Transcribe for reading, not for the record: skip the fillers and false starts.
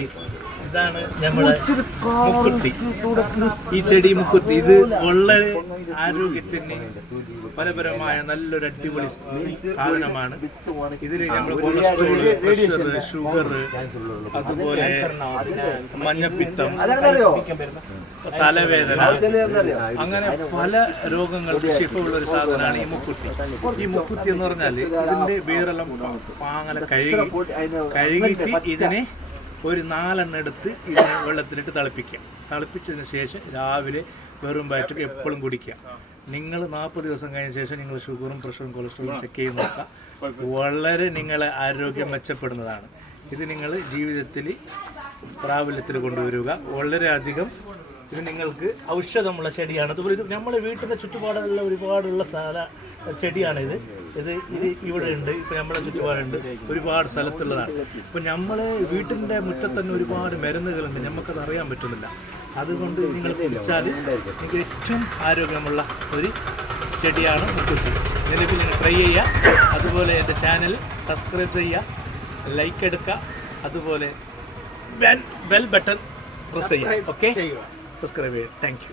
ഇതാണ് നമ്മളെ മുക്കുത്തി. ഈ ചെടി മുക്കുത്തി ഇത് വളരെ ആരോഗ്യത്തിന് ഫലപരമായ നല്ലൊരു അടിപൊളി സാധനമാണ്. ഇതിൽ നമ്മൾ കൊളസ്ട്രോൾ, പ്രഷർ, ഷുഗർ, അതുപോലെ മഞ്ഞപ്പിത്തം, തലവേദന, അങ്ങനെ പല രോഗങ്ങൾക്ക് ശിഫയുള്ള ഒരു സാധനമാണ് ഈ മുക്കുത്തി. ഈ മുക്കുത്തി എന്ന് പറഞ്ഞാൽ ഇതിന്റെ വേറെല്ലാം പാങ്ങനെ കഴുകിയിട്ട് ഇതിനെ ഒരു 4 എണ്ണം എടുത്ത് ഇതിനെ വെള്ളത്തിലിട്ട് തിളപ്പിക്കുക. തിളപ്പിച്ചതിന് ശേഷം രാവിലെ വെറും വയറ്റിൽ എപ്പോഴും കുടിക്കുക. നിങ്ങൾ 40 ദിവസം കഴിഞ്ഞ ശേഷം നിങ്ങൾ ഷുഗറും പ്രഷറും കൊളസ്ട്രോളും ചെക്ക് ചെയ്ത് നോക്കുക. വളരെ നിങ്ങളെ ആരോഗ്യം മെച്ചപ്പെടുന്നതാണ്. ഇത് നിങ്ങൾ ജീവിതത്തിൽ പ്രാബല്യത്തിൽ കൊണ്ടുവരിക. വളരെയധികം ഇത് നിങ്ങൾക്ക് ഔഷധമുള്ള ചെടിയാണ്. അതുപോലെ ഇത് നമ്മളെ വീട്ടിൻ്റെ ചുറ്റുപാടുള്ള ഒരുപാടുള്ള ചെടിയാണിത്. ഇത് ഇവിടെ ഉണ്ട്, ഇപ്പോൾ നമ്മളെ ചുറ്റുപാടുണ്ട്, ഒരുപാട് സ്ഥലത്തുള്ളതാണ്. ഇപ്പോൾ നമ്മൾ വീട്ടിൻ്റെ മുറ്റത്ത് തന്നെ ഒരുപാട് മരുന്നുകളുണ്ട്, നമുക്കത് അറിയാൻ പറ്റുന്നില്ല. അതുകൊണ്ട് നിങ്ങൾ കുടിച്ചാൽ നിങ്ങൾക്ക് ഏറ്റവും ആരോഗ്യമുള്ള ഒരു ചെടിയാണ് മുക്കുത്തി. നിലവിൽ നിങ്ങൾ ട്രൈ ചെയ്യുക. അതുപോലെ എൻ്റെ ചാനൽ സബ്സ്ക്രൈബ് ചെയ്യുക, ലൈക്ക് എടുക്കുക, അതുപോലെ ബെൽ ബട്ടൺ പ്രസ് ചെയ്യുക. ഓക്കെ, സബ്സ്ക്രൈബ് ചെയ്യുക. Thank you.